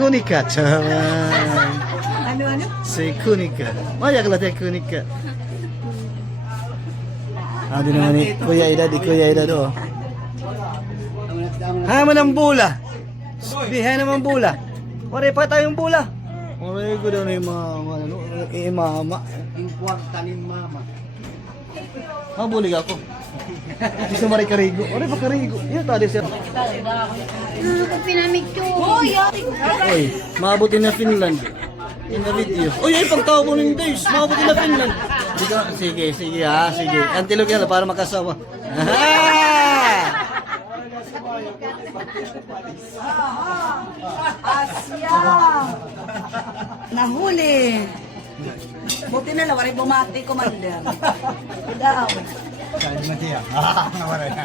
Kunika, chaman. Ano? Si Kunika. Maya ka tayo Kunika. Di naman ni Kuya Edad oh. Haman ang bula. Bihan naman bula. Wari pa tayong bula. Wari ko daw na yung mga mama. Yung kwarta ni mama. Mabulig ako. Gusto mo rin karigo. Wari pa karigo. Yan tali siya. Kung pinamig ko. Oy, mabuti na Finland. In the video. Uy, ay pagtao mo ng days. Mabuti na Finland. Sige ha, sige. Antilog yan para makasawa. Asya! Nahuli! Buti na lang, waring bumati, Commander. Daw. Saan mo siya? Nawala na.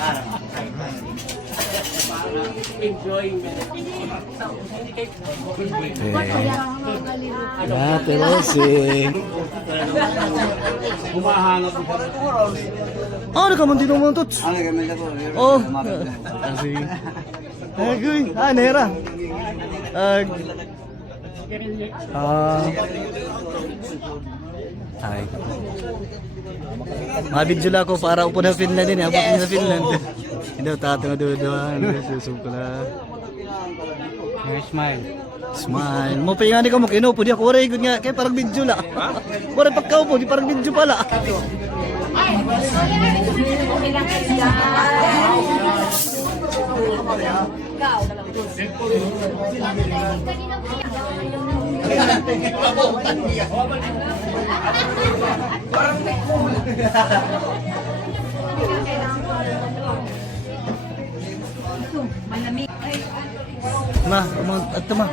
Ate Rosie. Ano ka man din naman tots? Ano gamit ako? Oh. Sige. Agoy. Nera. Ay. Mabidyo lang ako para upo na Finland din. Abot na Finland. Hindi, tato na duduhan. Susukla. Smile. Smile. Mo pa nga ka mo kinupo di ako oray gud nga kay parang video la. Oray pagkaupo di parang video pala. Ma, at ma.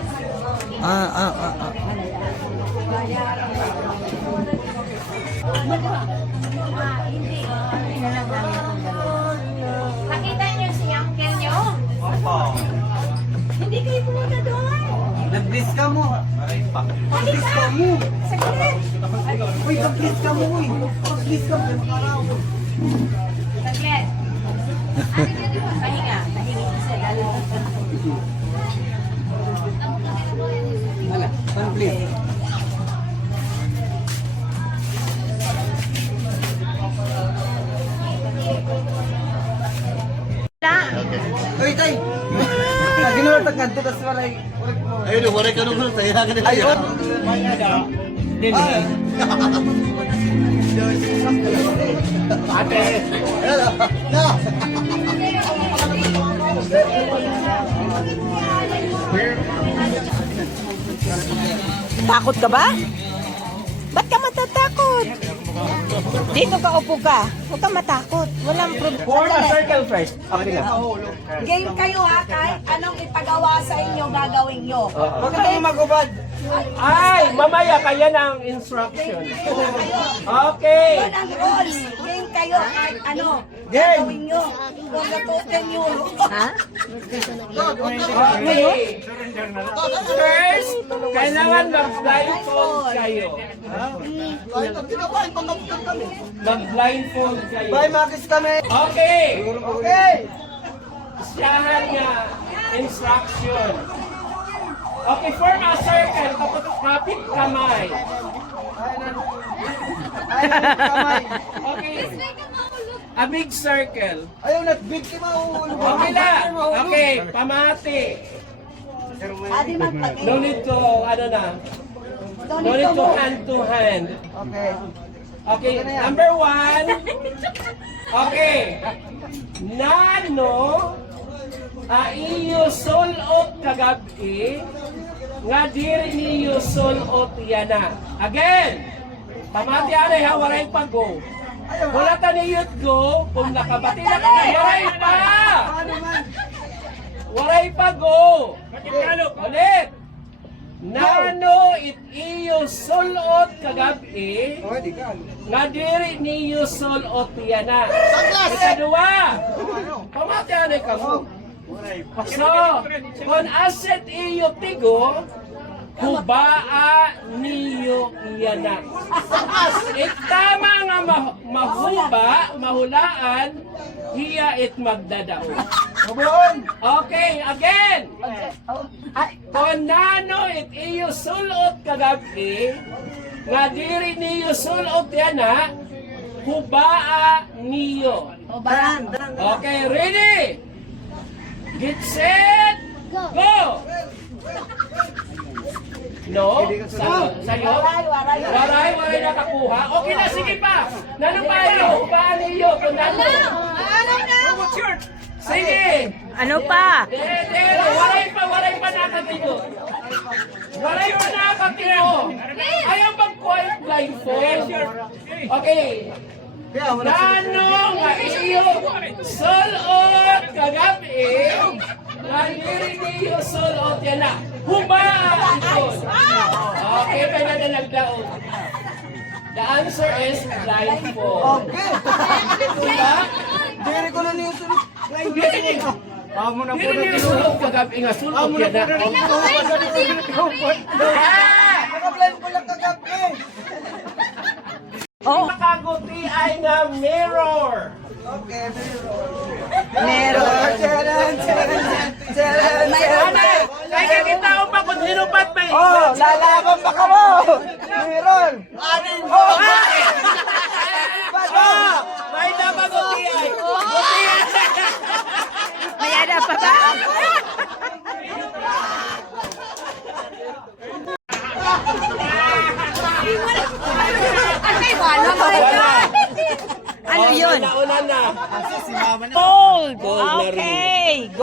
Nakita niyo si uncle niyo? Hindi kayo pumunta doon. Nag-bliss ka mo. Nag-bliss ka mo. Saglit. Uy, nag-bliss ka mo. Uy, nag-bliss ka mo. Saglit. Pahinga. Pahinga isa. Lalo. Wala, pan-bliss. Uy, tay! Ginawa ta kanto tas walay. Ayun, oray ka nung tayo ka nila. Ayun. Ate. No. Takot ka ba? Ba't ka matatakot? Dito ka, upo ka. Huwag ka matakot. Walang problem. For the circle first. Okay lang. Game kayo ha, kahit anong ipagawa sa inyo, gagawin nyo. Huwag kang magubad. Ay, mamaya kaya ng instruction. Okay. Yun ang rules. Game kayo, kahit ano, Game. gagawin nyo. Huwag na 10 euro. Ha? Okay. First, kailangan mag-blindfold kayo. Mag-blindfold kayo. Bye, Marcus kami. Okay. Okay. Siyahan nga. Instruction. Okay, form a circle. Kapit kamay. Kamay. Okay. A big circle. Ayaw na, big si mauulo. Okay lang. Okay, pamati. Adi magpag- No need to, ano na. No need to hand to hand. Okay. Okay, number 1. Okay. Nano iyo sulot kagabi nga diri niyo sulot yana. Again. Pamati anay ha, waray pa go. Wala ka niyot go, kung nakabati na ka na, waray pa! Waray pa go! Ulit! Nano it iyo sulot kagabi nga diri niyo sulot yana. Ikadua! Pamati anay ka mo. So, kung asset iyo tigo, hubaa niyo yana. Tama nga mahuba, mahulaan, hiya it magdadao. Mabuon! Okay, again. Konano it iyo sulot kagabi, nga diri niyo sulot yan ha, hubaa niyo. Okay, ready? Get set, go! No? Sa'yo? Waray nakakuha? Okay na, sige pa! Nanupayo, hubaa niyo, konano. Sige! Ano pa? Waray pa nakatino. Waray pa nakatino. Ayaw mag-quiet blindfold. Okay. Nano nga iyo sulot kagabi, nga diri niyo sulot yan na. Hubaa ito. Okay, pa na nagdaon. The answer is blindfold. Okay! Diba? Diri ko na niyo sulot. Diri niyo sulot kagabi nga sulot yan na. Naka-blind ko lang kagabi. Oh, Makaguti ay nga mirror. Okay, meron. Charan! Anay, kaya kakita ko pa kung sinupat pa eh. Oh, lalaban pa ka mo! Meron! Oh! May namaguti ay. Guti ay. May ada pa ba? Ano yun? Una na. Gold! Gold na rin. Okay,